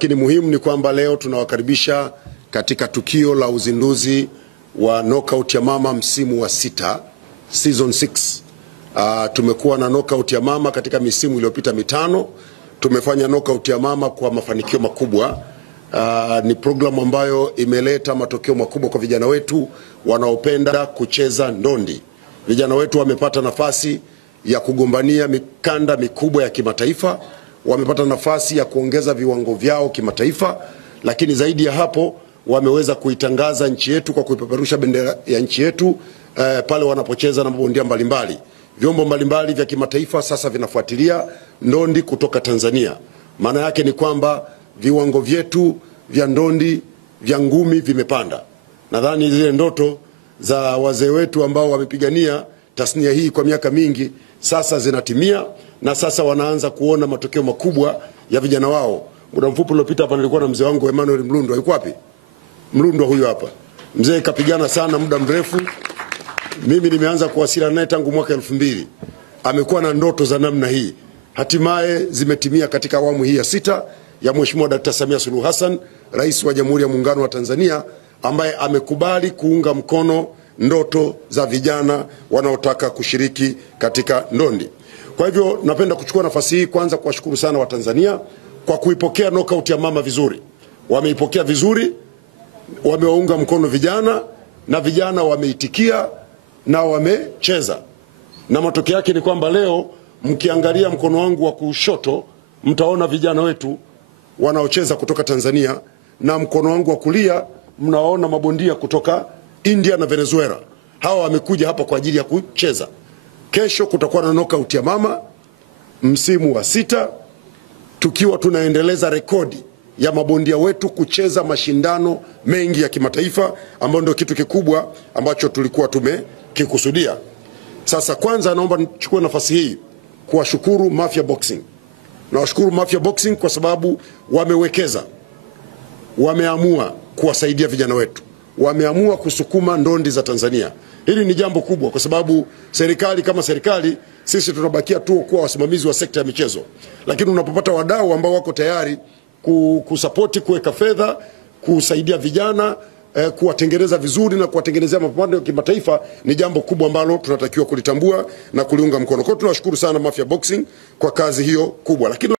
Lakini muhimu ni kwamba leo tunawakaribisha katika tukio la uzinduzi wa knockout ya mama msimu wa 6, season 6. Tumekuwa na knockout ya mama katika misimu iliyopita 5. Tumefanya knockout ya mama kwa mafanikio makubwa. Ni programu ambayo imeleta matokeo makubwa kwa vijana wetu wanaopenda kucheza ndondi. Vijana wetu wamepata nafasi ya kugombania mikanda mikubwa ya kimataifa, wamepata nafasi ya kuongeza viwango vyao kimataifa, lakini zaidi ya hapo wameweza kuitangaza nchi yetu kwa kuipeperusha bendera ya nchi yetu pale wanapocheza na mabondia mbalimbali. Vyombo mbalimbali vya kimataifa sasa vinafuatilia ndondi kutoka Tanzania. Maana yake ni kwamba viwango vyetu vya ndondi vya ngumi vimepanda. Nadhani zile ndoto za wazee wetu ambao wamepigania tasnia hii kwa miaka mingi sasa zinatimia, na sasa wanaanza kuona matokeo makubwa ya vijana wao. Muda mfupi uliopita hapa nilikuwa na mzee wangu Emmanuel Mlundwa. Yuko wapi? Mlundwa huyu hapa. Mzee kapigana sana muda mrefu. Mimi nimeanza kuwasiliana naye tangu mwaka 2000. Amekuwa na ndoto za namna hii. Hatimaye zimetimia katika awamu hii ya 6 ya Mheshimiwa Dr. Samia Suluhu Hassan, Rais wa Jamhuri ya Muungano wa Tanzania, ambaye amekubali kuunga mkono ndoto za vijana wanaotaka kushiriki katika ndondi. Kwa hivyo napenda kuchukua nafasi hii kwanza kuwashukuru sana Watanzania kwa kuipokea knockout ya mama vizuri. Wameipokea vizuri, wamewaunga mkono vijana, na vijana wameitikia na wamecheza. Na matokeo yake ni kwamba leo mkiangalia mkono wangu wa kushoto mtaona vijana wetu wanaocheza kutoka Tanzania, na mkono wangu wa kulia mnaona mabondia kutoka India na Venezuela. Hawa wamekuja hapa kwa ajili ya kucheza. Kesho kutakuwa na knockout ya mama msimu wa 6, tukiwa tunaendeleza rekodi ya mabondia wetu kucheza mashindano mengi ya kimataifa, ambayo ndio kitu kikubwa ambacho tulikuwa tumekikusudia. Sasa kwanza naomba nichukue nafasi hii kuwashukuru Mafia Boxing. Nawashukuru Mafia Boxing kwa sababu wamewekeza, wameamua kuwasaidia vijana wetu, wameamua kusukuma ndondi za Tanzania. Hili ni jambo kubwa kwa sababu serikali kama serikali sisi tunabakia tu kuwa wasimamizi wa sekta ya michezo. Lakini unapopata wadau ambao wako tayari kusapoti, kuweka fedha, kusaidia vijana, kuwatengeneza vizuri na kuwatengenezea mapambano ya kimataifa, ni jambo kubwa ambalo tunatakiwa kulitambua na kuliunga mkono. Kwa hiyo tunashukuru sana Mafia Boxing kwa kazi hiyo kubwa. Lakini